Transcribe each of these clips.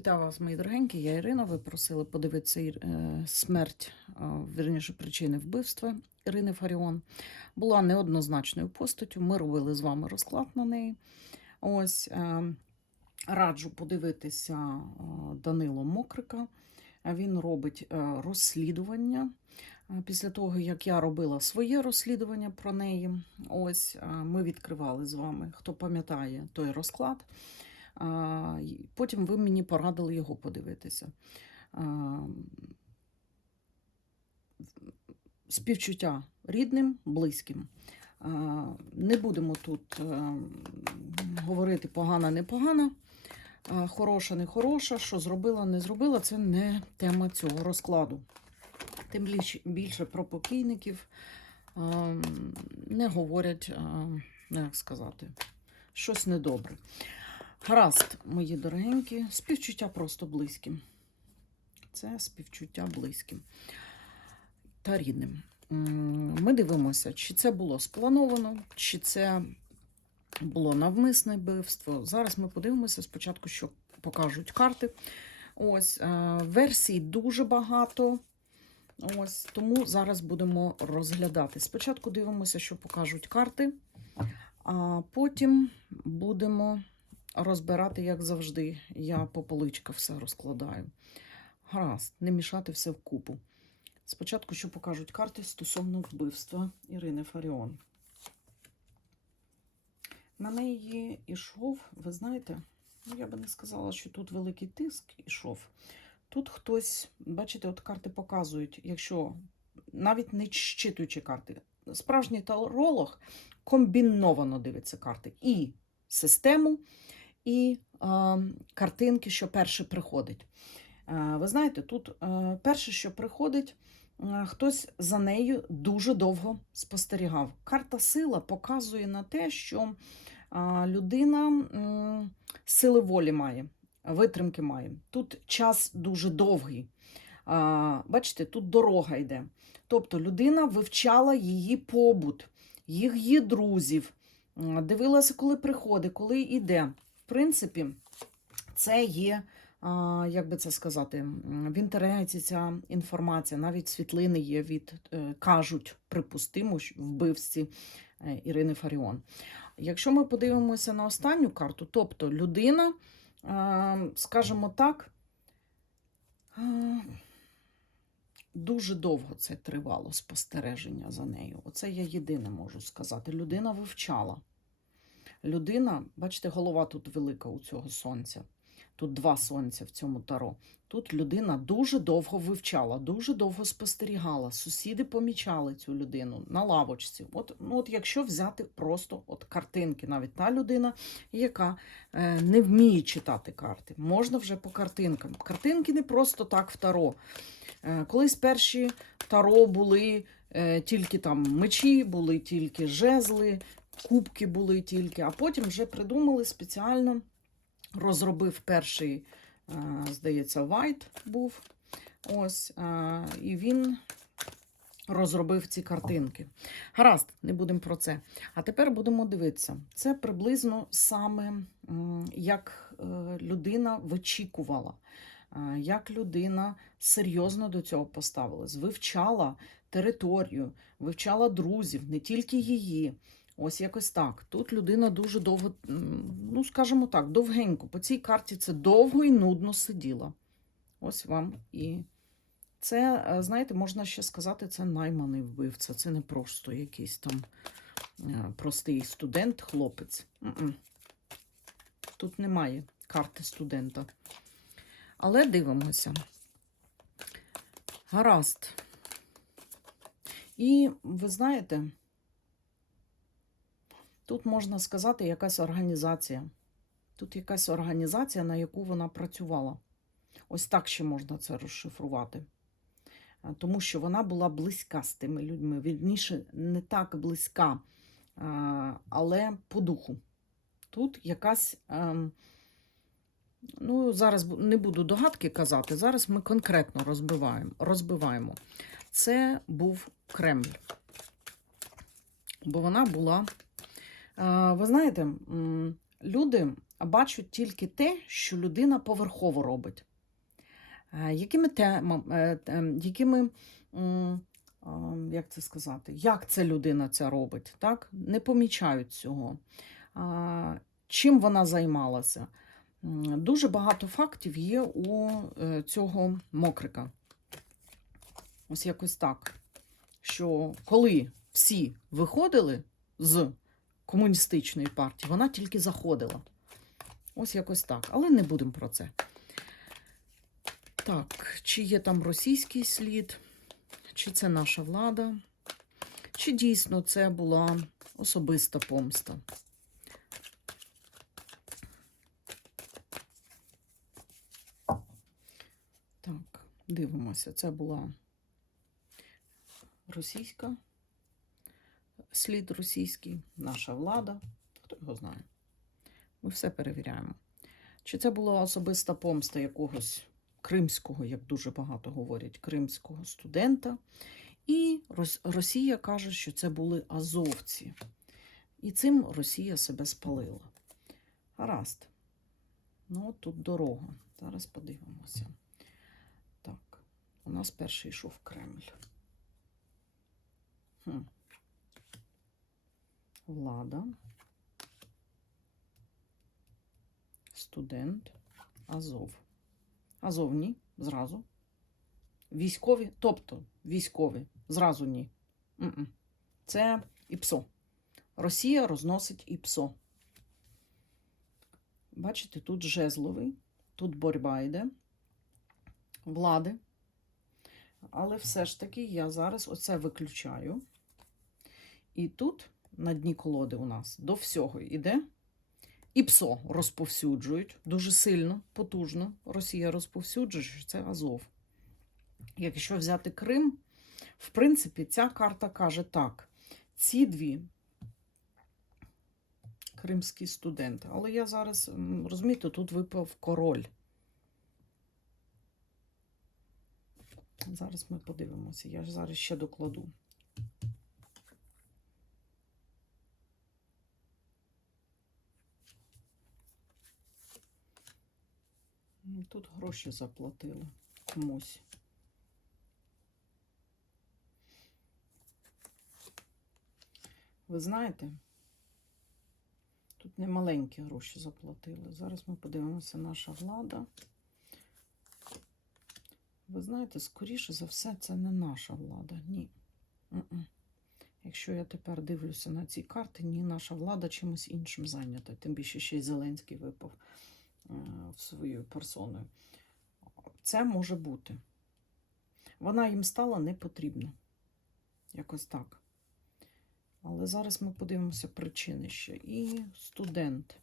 Вітаю вас, мої дорогенькі. Я Ірина. Ви просили подивитися е, смерть, е, вірніше, причини вбивства Ірини Фаріон. Була неоднозначною постаттю. Ми робили з вами розклад на неї. Ось е, раджу подивитися Данило Мокрика. Він робить розслідування. Після того, як я робила своє розслідування про неї, ось ми відкривали з вами, хто пам'ятає той розклад. Потім ви мені порадили його подивитися. Співчуття рідним, близьким. Не будемо тут е, говорити погана, не погана, хороша, не хороша, що зробила, не зробила. Це не тема цього розкладу. Тим більше, більше про покійників не говорять, ну, як сказати, щось недобре. Гаразд, мої дорогенькі, співчуття просто близьким. Це співчуття близьким та рідним. Ми дивимося, чи це було сплановано, чи це було навмисне вбивство. Зараз ми подивимося спочатку, що покажуть карти. Ось е, версій дуже багато. Ось тому зараз будемо розглядати. Спочатку дивимося, що покажуть карти, а потім будемо розбирати, як завжди. Я по поличках все розкладаю. Гаразд, не мішати все вкупу. Спочатку, що покажуть карти стосовно вбивства Ірини Фаріон. На неї ішов, ви знаєте, ну я би не сказала, що тут великий тиск ішов. Тут хтось, бачите, от карти показують, якщо навіть не щитуючи карти, справжній таролог комбіновано дивиться карти. І систему, і е, картинки, що перше приходить. Е, ви знаєте, тут е, перше, що приходить, е, хтось за нею дуже довго спостерігав. Карта сила показує на те, що е, людина м, сили волі має, витримки має. Тут час дуже довгий. Е, бачите, тут дорога йде. Тобто людина вивчала її побут, їх її друзів, дивилася, коли приходить, коли йде. Принципі, це є, як би це сказати, в інтернеті ця інформація, навіть світлини є від, е, кажуть, припустимо, вбивці е, Ірини Фаріон. Якщо ми подивимося на останню карту, тобто людина, е, скажімо так, дуже довго це тривало спостереження за нею. Оце я єдине можу сказати. Людина вивчала. Людина, бачите, голова тут велика у цього сонця. Тут два сонця в цьому таро. Тут людина дуже довго вивчала, дуже довго спостерігала. Сусіди помічали цю людину на лавочці. От, ну, от якщо взяти просто от картинки, навіть та людина, яка е, не вміє читати карти, можна вже по картинкам. Картинки не просто так в таро. Е, колись перші таро були е, тільки там мечі, були тільки жезли, кубки були тільки, а потім вже придумали спеціально, розробив перший, е, здається, Вайт був. Ось, е, і він розробив ці картинки. Гаразд, не будемо про це. А тепер будемо дивитися. Це приблизно саме як е, людина вичікувала, як людина серйозно до цього поставилась, вивчала територію, вивчала друзів, не тільки її. Ось якось так. Тут людина дуже довго, ну скажімо так, довгенько. По цій карті це довго і нудно сиділа. Ось вам і це, е, знаєте, можна ще сказати, це найманий вбивця. Це не просто якийсь там е, простий студент, хлопець. Тут немає карти студента. Але дивимося. Гаразд. І ви знаєте, тут можна сказати якась організація. Тут якась організація, на яку вона працювала. Ось так ще можна це розшифрувати. Тому що вона була близька з тими людьми. Вірніше, не так близька, але по духу. Тут якась. ем, Ну, зараз не буду догадки казати. Зараз ми конкретно розбиваємо. розбиваємо. Це був Кремль. Бо вона була. Е, Ви знаєте, люди бачать тільки те, що людина поверхово робить. Е, Якими темами, якими, як це сказати, як це людина це робить, так? Не помічають цього. Чим вона займалася? Дуже багато фактів є у е, цього мокрика. Ось якось так. Що коли всі виходили з комуністичної партії, вона тільки заходила. Ось якось так. Але не будемо про це. Так, чи є там російський слід, чи це наша влада, чи дійсно це була особиста помста. Так, дивимося. Це була російська, слід російський, наша влада. Хто його знає? Ми все перевіряємо. Чи це була особиста помста якогось кримського, як дуже багато говорять, кримського студента. І Росія каже, що це були азовці. І цим Росія себе спалила. Гаразд. Ну, тут дорога. Зараз подивимося. Так, у нас перший йшов Кремль. Хм. Влада. Студент. Азов. Азов ні, зразу. Військові, тобто військові, зразу ні. Це ІПСО. Росія розносить ІПСО. Бачите, тут жезловий, тут боротьба йде, влади. Але все ж таки я зараз оце виключаю. І тут на дні колоди у нас до всього йде і ПСО розповсюджують дуже сильно, потужно. Росія розповсюджує, що це Азов. Якщо взяти Крим, в принципі, ця карта каже так: ці дві кримські студенти. Але я зараз, розумієте, тут випав король. Зараз ми подивимося. Я ж зараз ще докладу. Тут гроші заплатили комусь. Ви знаєте, тут не маленькі гроші заплатили. Зараз ми подивимося, наша влада. Ви знаєте, скоріше за все, це не наша влада. Ні. Якщо я тепер дивлюся на ці карти, ні, наша влада чимось іншим зайнята. Тим більше ще й Зеленський випав е, в свою персоною. Це може бути. Вона їм стала не потрібна. Якось так. Але зараз ми подивимося причини ще. І студент.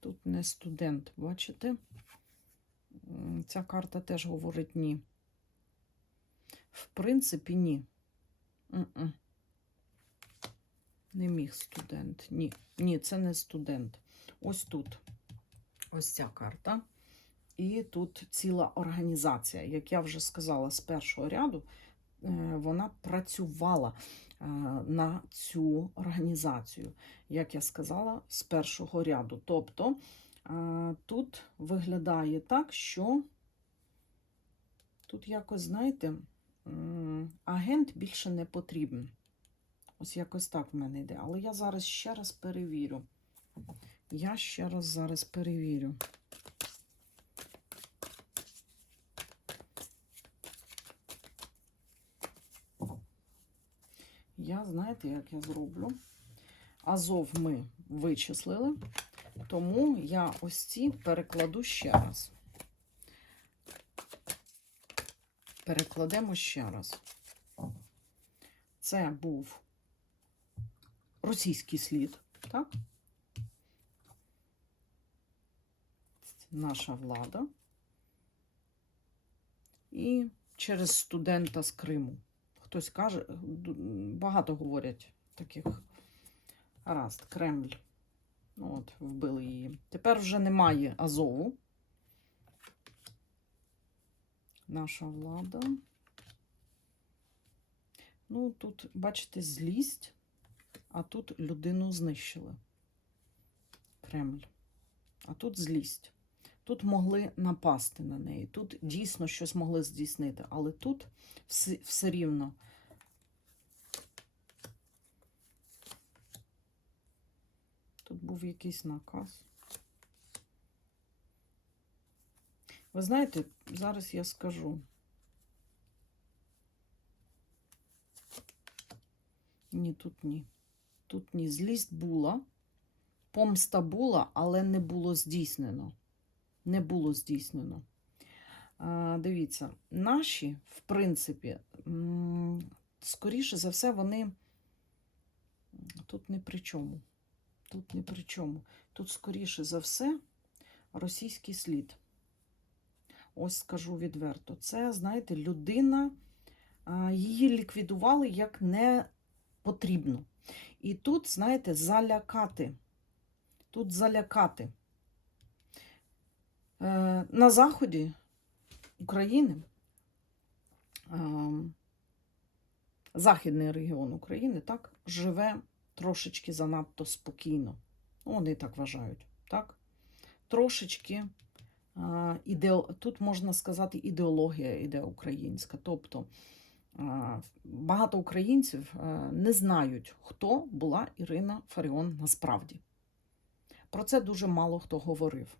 Тут не студент, бачите? Ця карта теж говорить ні. В принципі, ні. Не міг студент. Ні. Ні, це не студент. Ось тут. Ось ця карта. І тут ціла організація. Як я вже сказала, з першого ряду е, вона працювала е, на цю організацію, як я сказала, з першого ряду. Тобто е, тут виглядає так, що тут якось, знаєте, агент більше не потрібен. Ось якось так в мене йде. Але я зараз ще раз перевірю. Я ще раз зараз перевірю. Я, знаєте, як я зроблю? Азов ми вичислили, тому я ось ці перекладу ще раз. Перекладемо ще раз. Це був російський слід, так? Наша влада. І через студента з Криму. Хтось каже, багато говорять таких. Гаразд, Кремль. Ну, от, вбили її. Тепер вже немає Азову. Наша влада. Ну, тут, бачите, злість, а тут людину знищили. Кремль. А тут злість. Тут могли напасти на неї. Тут дійсно щось могли здійснити. Але тут все, все рівно. Тут був якийсь наказ. Ви знаєте, зараз я скажу. Ні, тут ні. Тут ні. Злість була, помста була, але не було здійснено. Не було здійснено. Дивіться, наші, в принципі, скоріше за все, вони тут не при чому. Тут не при чому. Тут, скоріше за все, російський слід. Ось скажу відверто. Це, знаєте, людина, її ліквідували як не потрібно. І тут, знаєте, залякати. Тут залякати. Е, на заході України, е, західний регіон України, так, живе трошечки занадто спокійно. Ну, Вони так вважають, так? Трошечки е, тут можна сказати, ідеологія іде українська. Тобто багато українців не знають, хто була Ірина Фаріон насправді. Про це дуже мало хто говорив.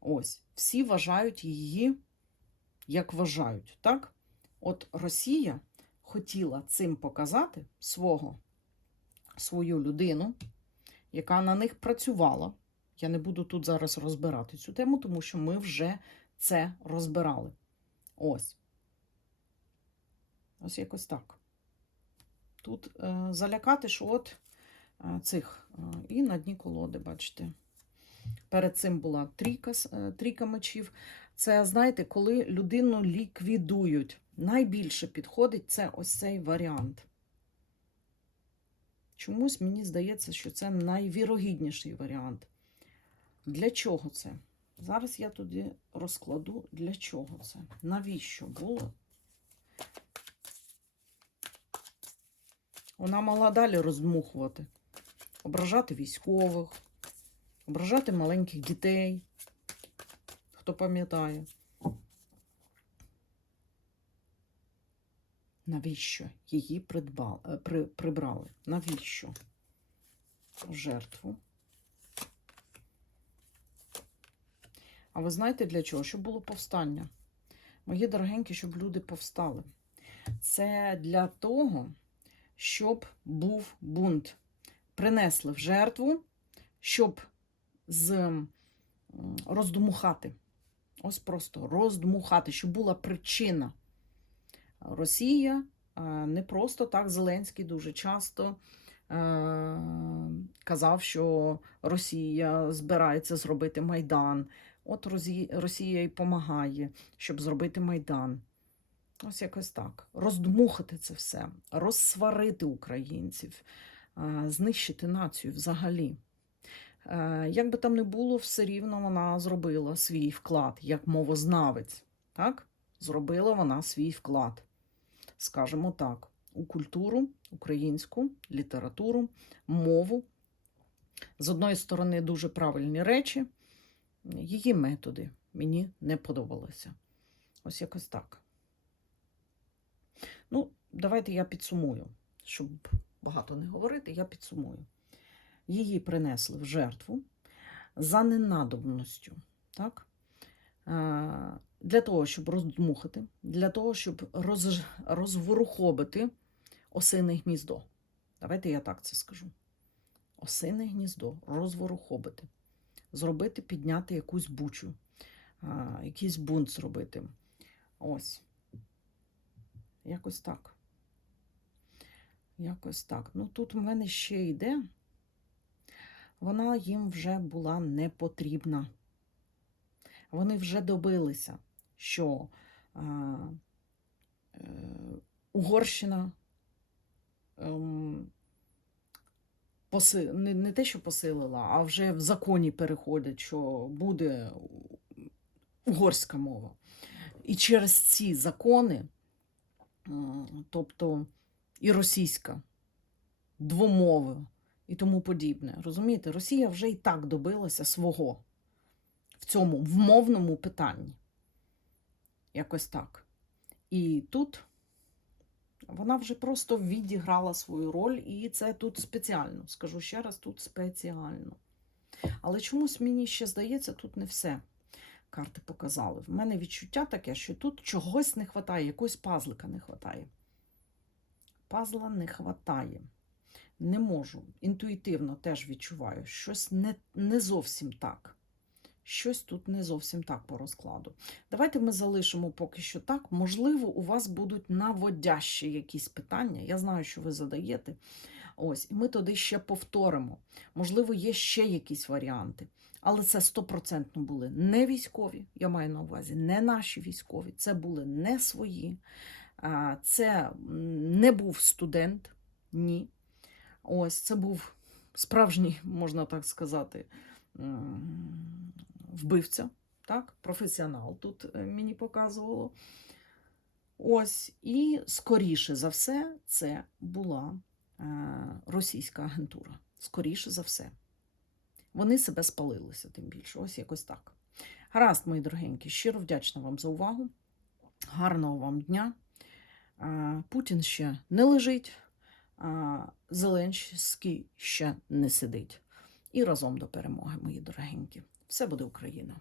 Ось, всі вважають її, як вважають, так? От Росія хотіла цим показати свого, свою людину, яка на них працювала. Я не буду тут зараз розбирати цю тему, тому що ми вже це розбирали. Ось. Ось якось так. Тут е, залякати, що от е, цих. Е, і на дні колоди, бачите. Перед цим була трійка, е, трійка мечів. Це, знаєте, коли людину ліквідують. Найбільше підходить це ось цей варіант. Чомусь мені здається, що це найвірогідніший варіант. Для чого це? Зараз я тоді розкладу, для чого це. Навіщо було? Вона мала далі роздмухувати, ображати військових, ображати маленьких дітей, хто пам'ятає. Навіщо її придбали, е, при, прибрали? Навіщо? Жертву. А ви знаєте для чого? Щоб було повстання. Мої дорогенькі, щоб люди повстали. Це для того, щоб був бунт. Принесли в жертву, щоб з роздмухати. Ось просто роздмухати, щоб була причина. Росія е, не просто так Зеленський дуже часто е, казав, що Росія збирається зробити Майдан. От Росія і допомагає, щоб зробити Майдан. Ось якось так. Роздмухати це все, розсварити українців, е, знищити націю взагалі. Е, Як би там не було, все рівно вона зробила свій вклад як мовознавець. Так? Зробила вона свій вклад, скажімо так, у культуру, українську літературу, мову. З одної сторони, дуже правильні речі, її методи мені не подобалися. Ось якось так. Ну, давайте я підсумую, щоб багато не говорити, я підсумую. Її принесли в жертву за ненадобністю, так? Е, Для того, щоб роздмухати, для того, щоб роз, розворухобити осине гніздо. Давайте я так це скажу. Осине гніздо, розворухобити, зробити, підняти якусь бучу, а, якийсь бунт зробити. Ось. Якось так. Якось так. Ну тут в мене ще йде. Вона їм вже була не потрібна. Вони вже добилися, що а, е, Угорщина ем, поси... не, не те, що посилила, а вже в законі переходять, що буде угорська мова. І через ці закони, м, тобто і російська, двомови, і тому подібне. Розумієте, Росія вже і так добилася свого в цьому вмовному питанні. Якось так. І тут вона вже просто відіграла свою роль, і це тут спеціально. Скажу ще раз, тут спеціально. Але чомусь мені ще здається, тут не все карти показали. В мене відчуття таке, що тут чогось не вистачає, якогось пазлика не вистачає. Пазла не вистачає. Не можу. Інтуїтивно теж відчуваю. Щось не, не зовсім так. Щось тут не зовсім так по розкладу. Давайте ми залишимо поки що так. Можливо, у вас будуть наводящі якісь питання. Я знаю, що ви задаєте. Ось, і ми туди ще повторимо. Можливо, є ще якісь варіанти. Але це стопроцентно були не військові, я маю на увазі, не наші військові. Це були не свої. Це не був студент, ні. Ось це був справжній, можна так сказати, вбивця, так? професіонал тут е, мені показувало. Ось, і скоріше за все, це була е, російська агентура. Скоріше за все. Вони себе спалилися, тим більше. Ось якось так. Гаразд, мої дорогенькі, щиро вдячна вам за увагу. Гарного вам дня. Е, Путін ще не лежить, Зеленський ще не сидить. І разом до перемоги, мої дорогенькі. Все буде Україна!